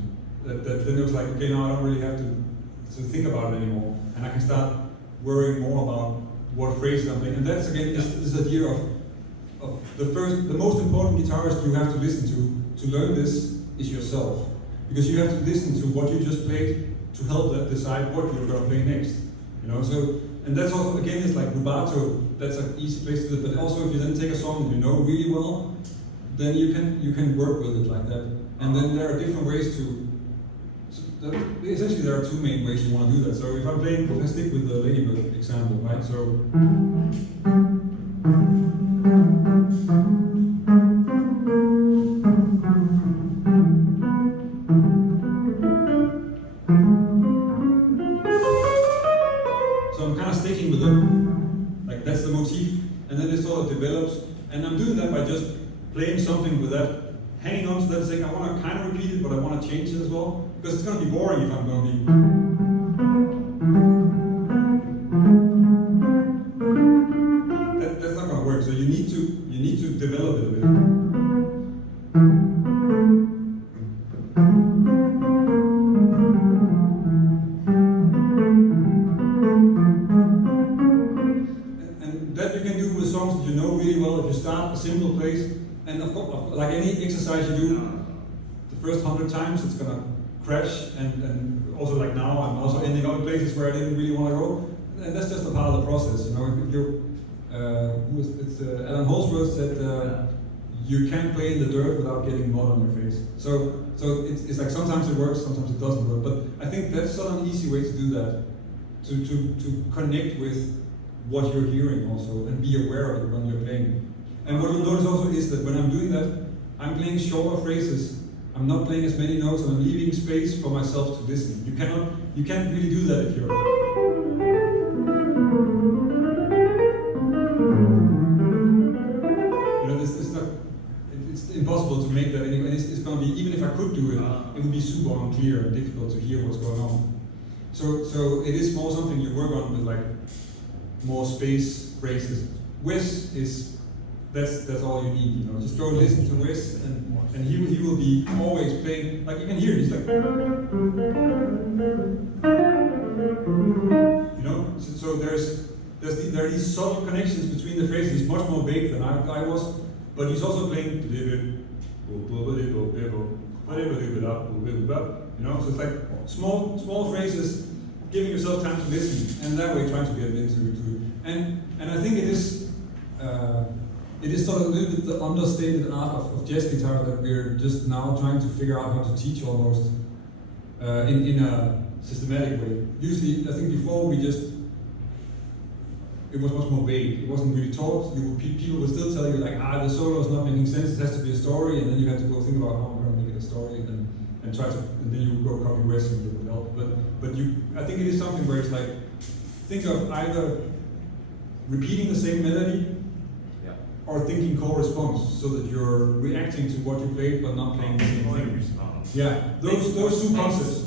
Then it was like, okay, now I don't really have to think about it anymore, and I can start worrying more about what phrases I'm playing. And that's again this idea of the most important guitarist you have to listen to learn this is yourself, because you have to listen to what you just played to help that decide what you're going to play next. You know, so. And that's also, again, it's like rubato, that's an easy place to do it, but also if you then take a song that you know really well, then you can work with it like that. And then there are different ways essentially there are two main ways you want to do that. So if I stick with the Ladybird example, right, so. Sticking with it, like that's the motif, and then it sort of develops, and I'm doing that by just playing something with that, hanging on to that, saying I want to kind of repeat it, but I want to change it as well, because it's going to be boring if I'm going to be. That's not going to work. So you need to develop it a bit. If you start a simple place, and of course, like any exercise you do, the first 100 times it's gonna crash, and also like now I'm also ending up in places where I didn't really want to go, and that's just a part of the process, you know. If you, Alan Holdsworth said, you can't play in the dirt without getting mud on your face. So it's like sometimes it works, sometimes it doesn't work, but I think that's sort of an easy way to do that, to connect with what you're hearing also, and be aware of it when you're playing. And what you'll notice also is that when I'm doing that, I'm playing shorter phrases. I'm not playing as many notes, and I'm leaving space for myself to listen. You can't really do that if you're. You know, it's impossible to make that anyway. It's going to be, even if I could do it, it would be super unclear and difficult to hear what's going on. So it is more something you work on with, like, more space phrases. Wes is, that's all you need, you know. Just go listen to Wes, and he will be always playing, like you can hear it, he's like, you know. So there are these subtle connections between the phrases. He's much more vague than I was, but he's also playing, you know. So it's like small phrases, giving yourself time to listen, and that way trying to get into it. And I think it is sort of a little bit the understated art of jazz guitar that we're just now trying to figure out how to teach almost in a systematic way. Usually, I think before it was much more vague. It wasn't really taught. People would still tell you like, the solo is not making sense. It has to be a story, and then you have to go think about how I'm going to make it a story, and try to, and then you go copy Wes and it would help. But I think it is something where it's like, think of either repeating the same melody, or thinking co-response, so that you're reacting to what you played but not playing the same thing. Yeah, those two concepts.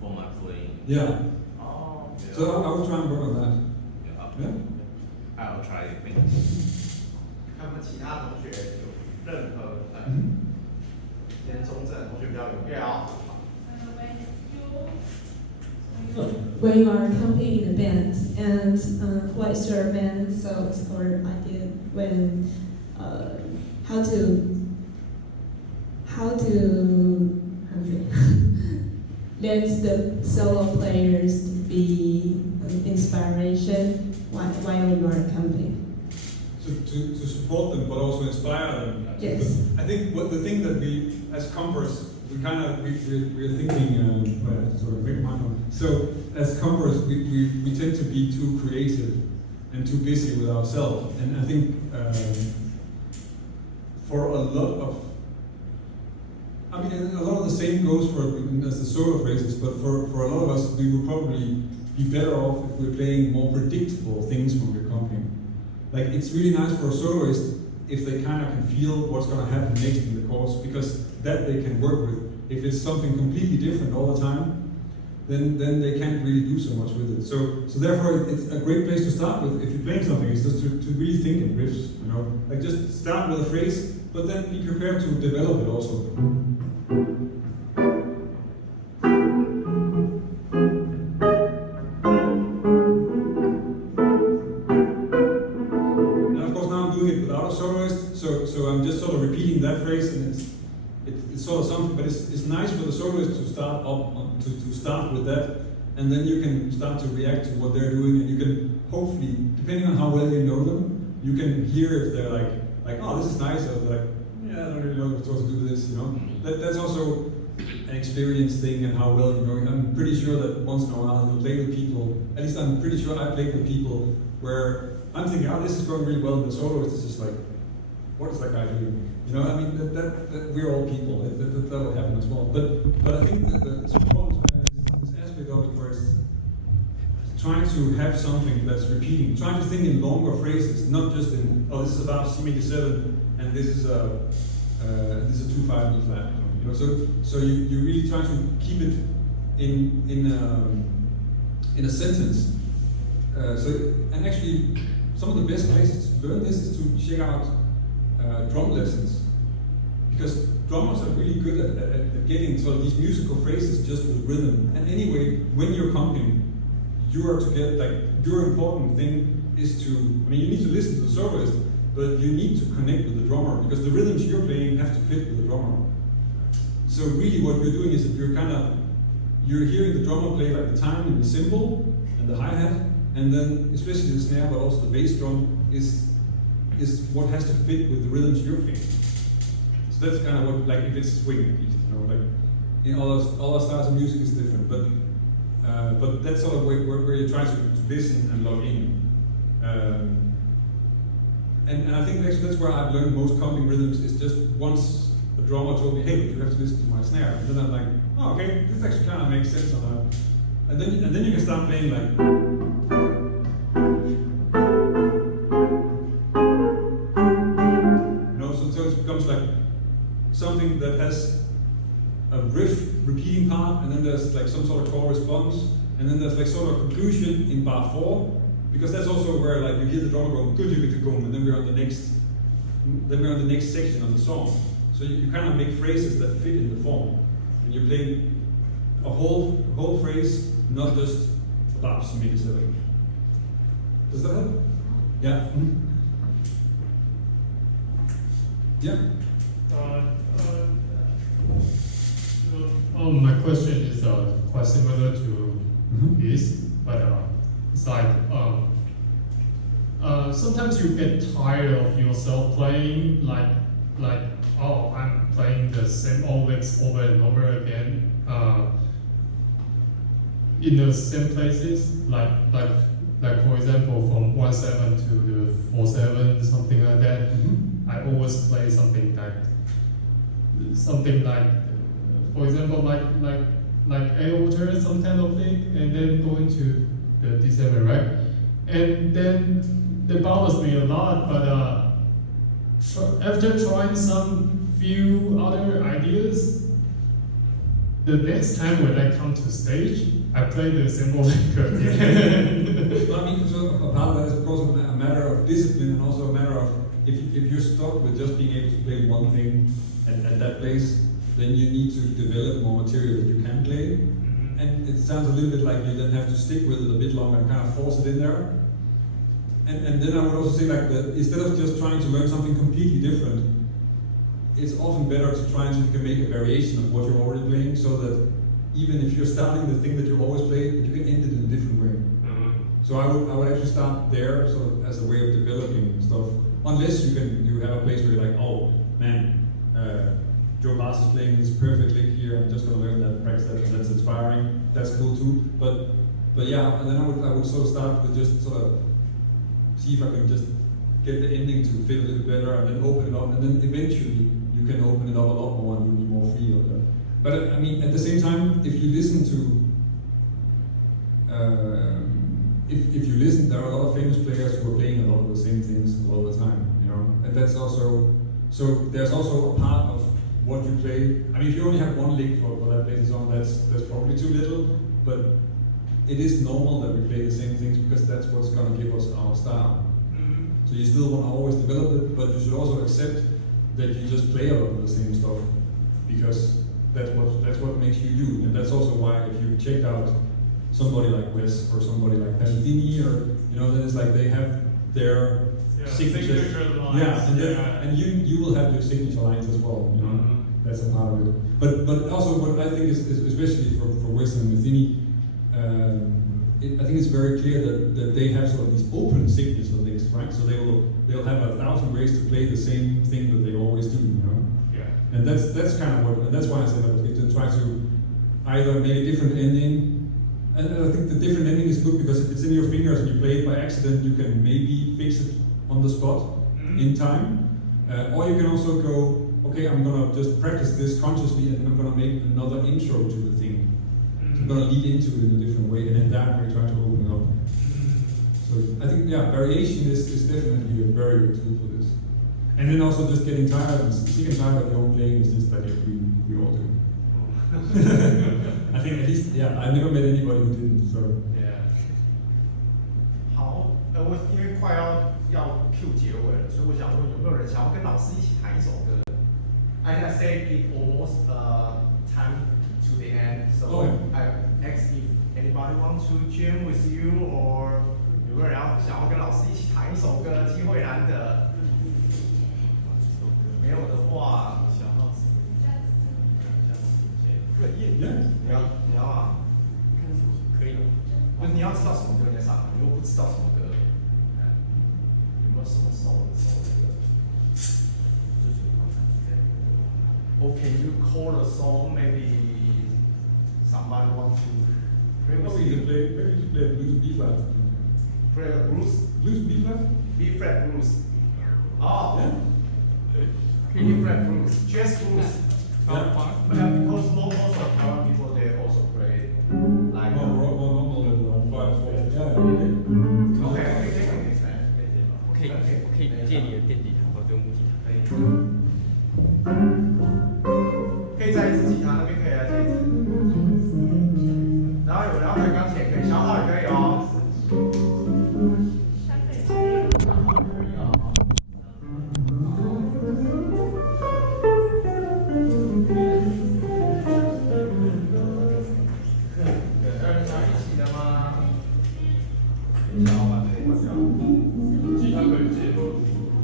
For my playing. Yeah. Oh. Yeah. So I will try and work on that. Yeah. I'll try it. 看看其他同学有任何偏中正的同学比较踊跃哦。When you are accompanying the band, and what is your main thought or idea when how to let the solo players be inspiration while you are accompanying? To support them, but also inspire them. Yes. I think the thing that we, as compers, we're thinking, so as compers, we tend to be too creative and too busy with ourselves. And I think for a lot of the same goes for as the solo phrases, but for a lot of us, we would probably be better off if we're playing more predictable things from your company. Like, it's really nice for a soloist if they kind of can feel what's going to happen next in the chorus, because that they can work with. If it's something completely different all the time, then they can't really do so much with it. So therefore, it's a great place to start with. If you're playing something, is just to really think in riffs, you know? Like, just start with a phrase, but then be prepared to develop it also. So I'm just sort of repeating that phrase, and it's sort of something, but it's nice for the soloist to start to start with that, and then you can start to react to what they're doing, and you can hopefully, depending on how well you know them, you can hear if they're like oh, this is nice, or like, yeah, I don't really know what to do with this, you know. That's also an experience thing, and how well you know. I'm pretty sure that once in a while you'll play with people. At least I'm pretty sure I played with people where I'm thinking, oh, this is going really well, and the soloist is just like, what is that guy doing? You know, I mean, that we're all people. That will happen as well. But I think that it's important to have this aspect of it where it's trying to have something that's repeating, trying to think in longer phrases, not just in, oh, this is about C major 7, and this is a 2/5 flat. You know, so you really try to keep it in a sentence. And actually, some of the best places to learn this is to check out drum lessons, because drummers are really good at getting sort of these musical phrases just with rhythm. And anyway, when you're accompanying, you are to get, like, your important thing is to, I mean, you need to listen to the soloist, but you need to connect with the drummer, because the rhythms you're playing have to fit with the drummer. So really what you're doing is that you're hearing the drummer play like the time and the cymbal and the hi-hat, and then especially the snare, but also the bass drum is what has to fit with the rhythms you're playing. So that's kind of what, like, if it's swing, at least, you know, like, in all our styles of music is different, but that's sort of where you try to listen and log in. And I think that's where I've learned most comping rhythms, is just once a drummer told me, hey, but you have to listen to my snare, and then I'm like, oh, okay, this actually kind of makes sense on that. And then you can start playing like, like something that has a riff repeating part, and then there's like some sort of chord response, and then there's like sort of conclusion in bar 4, because that's also where like you hear the drummer go and then we're on the next section of the song. So you kind of make phrases that fit in the form, and you play a whole phrase, not just bops you make a seven. Does that help? Yeah. Yeah. My question is quite similar to this, but it's like sometimes you get tired of yourself playing like oh, I'm playing the same old licks over and over again in the same places, like for example from 1/7 to the 4/7, something like that. I always play something like for example like A alter, some kind of thing, and then going to the D7, right? And then that bothers me a lot, but after trying some few other ideas, the next time when I come to stage, I play the same old record again. I mean, so a part of that is of course a matter of discipline, and also a matter of if you're stuck with just being able to play one thing at that place, then you need to develop more material that you can play. And it sounds a little bit like you then have to stick with it a bit longer and kind of force it in there. And then I would also say like that instead of just trying to learn something completely different, it's often better to try and see if you can make a variation of what you're already playing, so that even if you're starting the thing that you always play, you can end it in a different way. So I would actually start there, sort of as a way of developing stuff. Unless you have a place where you're like, oh man, Joe Bass is playing this perfect lick here. I'm just gonna learn that, practice that, and that's inspiring. That's cool too. But yeah, and then I would sort of start with just sort of see if I can just get the ending to fit a little better, and then open it up, and then eventually you can open it up a lot more and you'll be more free of that. But I mean, at the same time, if you listen to if you listen, there are a lot of famous players who are playing a lot of the same things a lot of the time, you know, and that's also, so there's also a part of what you play. I mean, if you only have one lick for that place song, that's probably too little, but it is normal that we play the same things because that's what's going to give us our style. So you still want to always develop it, but you should also accept that you just play a lot of the same stuff because that's what makes you you, and that's also why if you checked out somebody like Wes or somebody like Pantini, or you know, then it's like they have their signature lines. Yeah, and you will have your signature lines as well. You know, that's a part of it. But also what I think is especially for Wes and Matheny, I think it's very clear that they have sort of these open signature licks, right? So they'll have 1,000 ways to play the same thing that they always do. You know. Yeah. And that's kind of what, and that's why I said that we can try to either make a different ending. And I think the different ending is good because if it's in your fingers and you play it by accident, you can maybe fix it on the spot in time. Or you can also go, okay, I'm gonna just practice this consciously and then I'm gonna make another intro to the thing. So I'm gonna lead into it in a different way, and in that way try to open it up. So I think, yeah, variation is definitely a very good tool for this. And then also just getting tired and sick and tired of your own playing is just like we all do. I think at least, yeah, I've never met anybody who didn't, so. Yeah. 好，我因为快要 Q 结尾了，所以我想问有没有人想要跟老师一起弹一首歌 ？I said it almost time to the end, so I asked if anybody wants to jam with you, or 有没有人想要跟老师一起弹一首歌？机会难得。没有的话，想到什么？你要啊？可以。不是你要知道什么歌你再上来，你如果不知道什么歌，有没有什么熟的歌 ？Or can you call a song? Maybe somebody want to play with you. Maybe you play blues B flat. Play a blues? Blues B flat? B flat blues. Oh. Yeah. B flat blues. Jazz blues. Because most of Taiwan people they also play like. Normal level, 5/4. Yeah. Okay. 可以借你的电吉他或者木吉他。可以再一支吉他，那边可以来这一支。然后有人要弹钢琴也可以，小号也可以哦。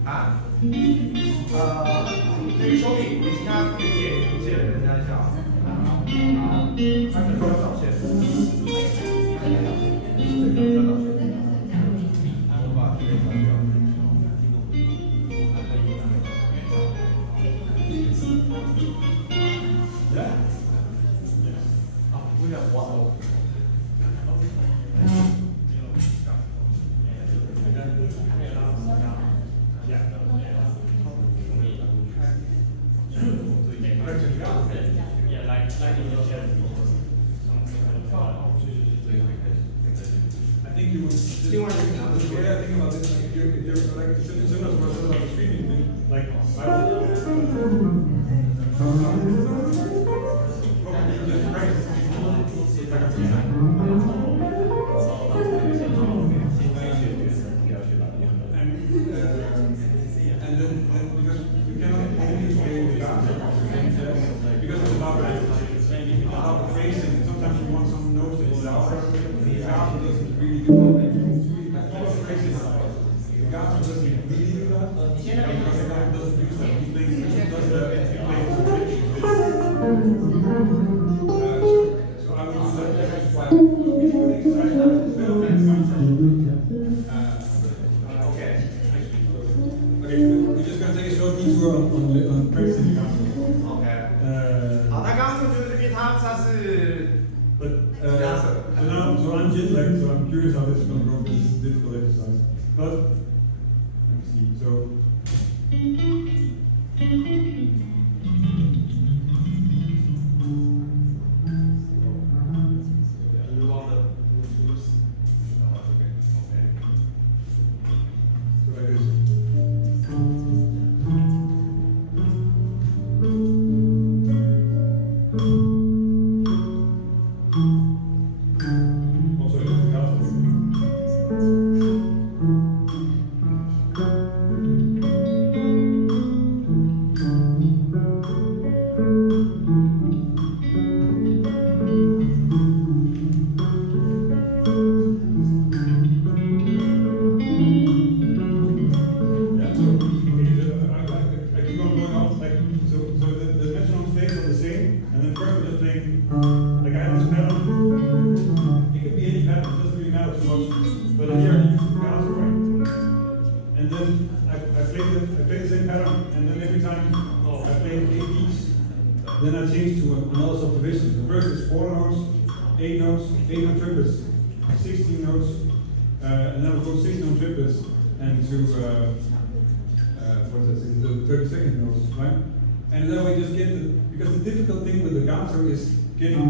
啊？可以说明，其他可以借人家一下啊。他可能要找线，他应该找线，对，要找线。我把这边关掉。Yeah. Oh, we have one. Yeah, like in the gym. I think you would.另外一个拿 The way I think about this, like if you're like similar to what I said about the streaming thing, like probably just practice. And then because we cannot only play the dance, because it's about the facing. Sometimes you want some notes to go down. The dance doesn't really do that. The dance doesn't really do that. Because the guy doesn't use that. He plays so I would do that exercise. Okay. Okay, we're just gonna take a short detour on practicing the dance. OK。好，他刚刚就是因为他是 But so I'm just like, so I'm curious how this is going to go. This is a difficult exercise. But let me see. So you want the Bluetooth? Okay. like this. Also, anything else? Yeah, so I keep on going up, like, so the metronome stays on the same, and then first we're just playing, like I have this pattern, it could be any pattern, it doesn't really matter too much, but here I use the counter, right? And then I play the same pattern, and then every time I play 8 beats, then I change to another subdivision. The first is 4 notes, 8 notes, 8 note triplets, 16 notes, and then we'll go 6 note triplets, and to what is that, the 32nd notes, right? And then we just get because the difficult thing with the ganser is getting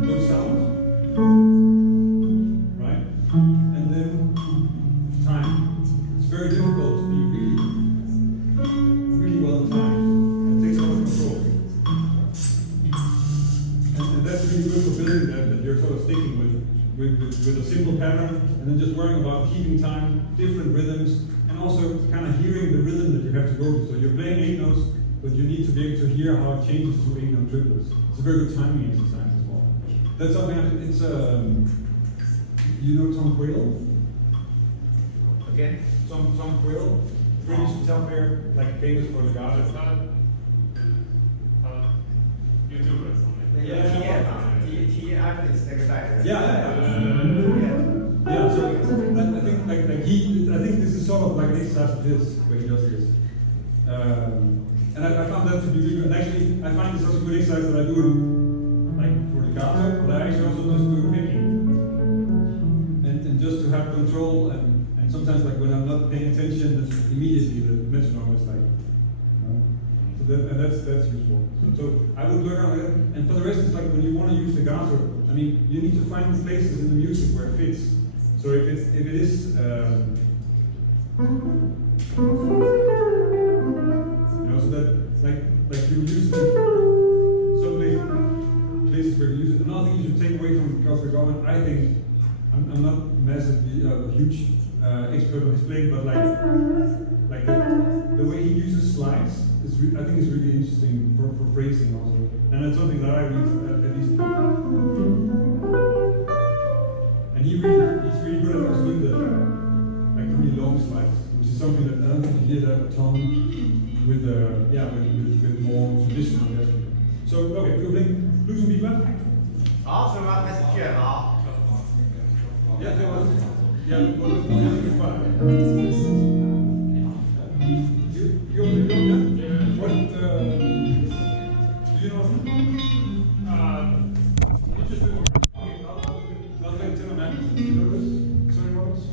a good sound, right? And then time. It's very difficult to be really well in time. It takes a lot of control. And that's really good for building that you're sort of sticking with a simple pattern, and then just worrying about keeping time, different rhythms, and also kind of hearing the rhythm that you have to go to. So you're playing 8 notes, but you need to be able to hear how it changes to 8 note triplets. It's a very good timing exercise as well. That's something it's you know Tom Quayle? Again? Tom Quayle, British guitar player, like famous for the guitar. YouTuber or something. T Evans 那个代人。Yeah. So I think I think this is sort of like an exercise of his when he does this. And I found that to be really good. And actually, I find this also a good exercise that I do like for the guitar, but I actually also just do picking. And just to have control, and sometimes like when I'm not paying attention, immediately the metronome is like, you know. So that's useful. So I would work on it. And for the rest, it's like when you want to use the guitar, I mean, you need to find places in the music where it fits. So if it is, you know, so that like you use some places where you use it. Another thing you should take away from Carl Government, I think, I'm not massively a huge expert on his playing, but like the way he uses slides is I think is really interesting for phrasing also, and that's something that I read at least. And he's really good at also doing that. did have a tone with with more traditional jazz. So okay, we'll play blues and bebop. 好，所以我们要开始卷了啊。Yeah, What do you know? Just okay, I'll take Tim and Matt. You know this? Sorry, Roberts?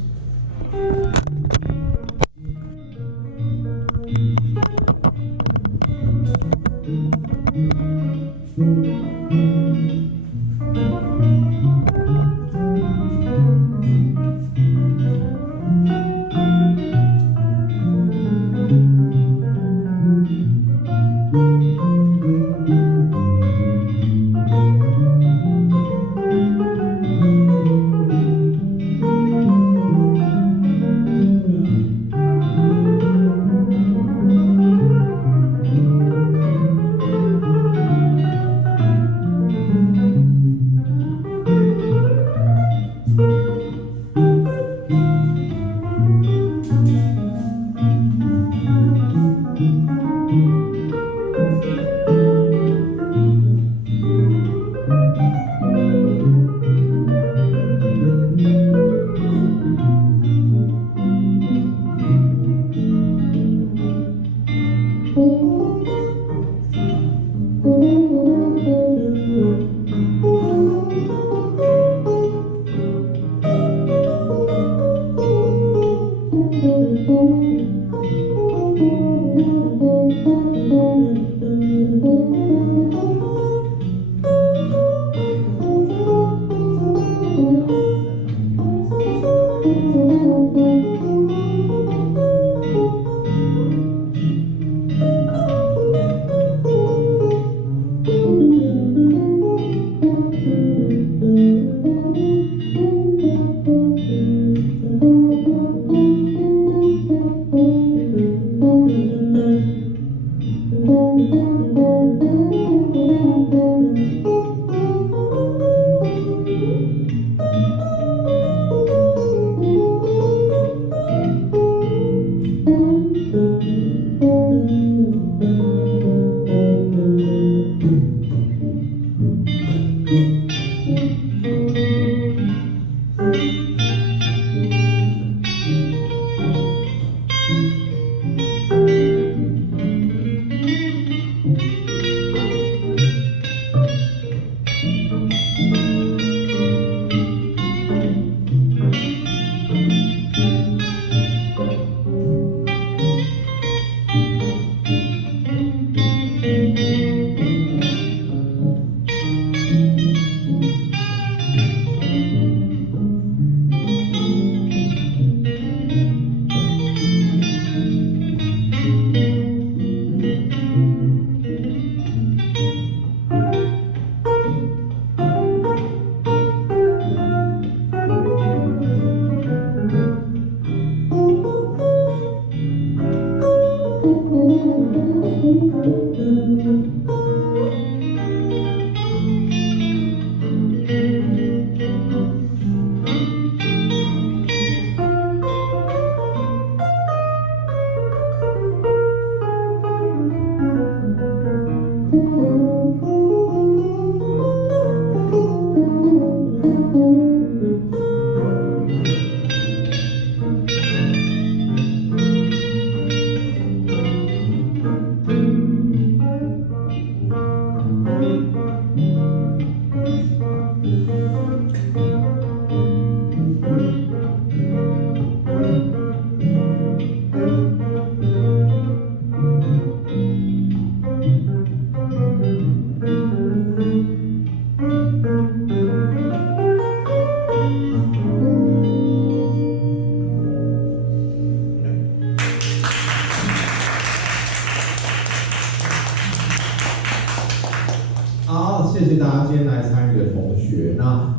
谢谢大家今天来参与的同学。那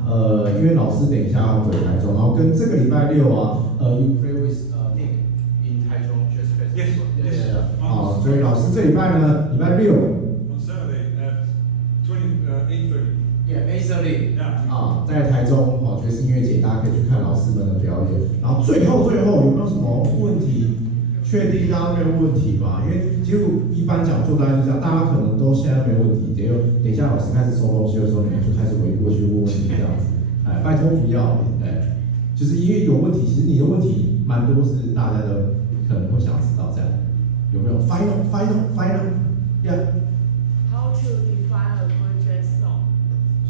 因为老师等一下要回台中，然后跟这个礼拜六啊，you play with Nick in 台中 Jazz Festival。Yes. 好，所以老师这礼拜呢，礼拜六。On Saturday at 8:30. Yeah, 8:30. Yeah. 啊，在台中哦，爵士音乐节，大家可以去看老师们的表演。然后最后有没有什么问题确定大家没有问题嘛？因为其实一般讲座大概就这样，大家可能都现在没问题，等一下老师开始收东西的时候，你们就开始围过去问问题这样子。哎，拜托不要，哎，就是因为有问题，其实你的问题蛮多是大家都可能会想知道这样，有没有 final？Yeah. How to define a good jazz song?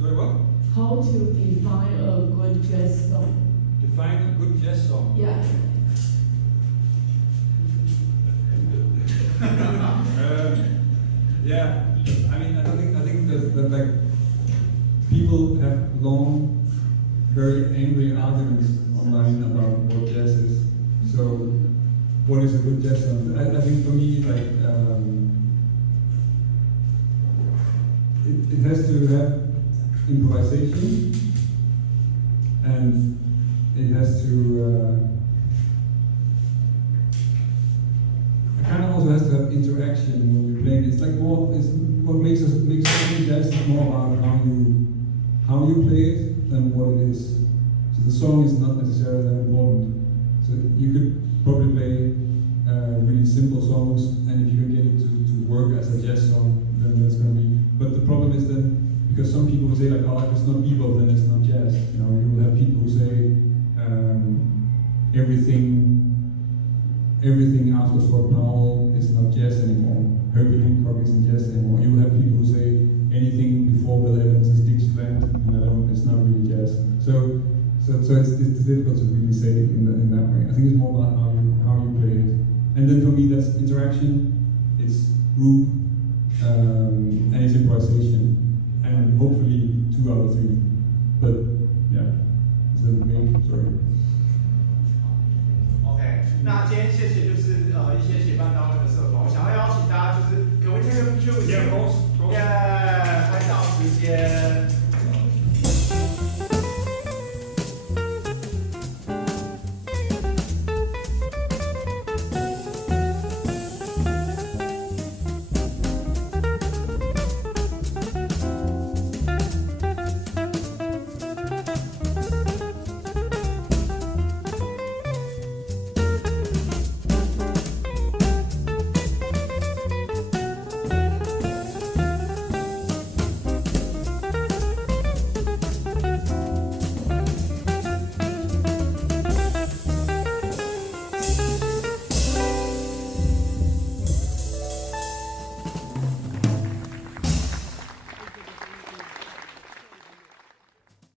Sorry, what? How to define a good jazz song? Define a good jazz song. Yeah. Yeah, I mean, I think that like people have long, very angry arguments online about what jazz is. So, what is a good jazz song? I think for me, like, it has to have improvisation, and it has to. Kind of also has to have interaction when you're playing. It's like more. It's what makes jazz is more about how you play it than what it is. So the song is not necessarily that important. So you could probably play really simple songs, and if you can get it to work as a jazz song, then that's going to be. But the problem is then because some people will say like, oh, if it's not bebop, then it's not jazz. You know, you will have people who say everything after Fort Powell is not jazz anymore. Herbie Hancock isn't jazz anymore. You will have people who say anything before Bill Evans is Dixieland, and it's not really jazz. So it's difficult to really say it in that way. I think it's more about how you play it. And then for me, that's interaction, it's groove, and it's improvisation, and hopefully 2 out of 3. But yeah, is that me? Sorry. 那今天谢谢就是一些协办单位的社团，我想要邀请大家就是，可不可以 take a picture with you？ Yeah, of course. 耶，拍照时间。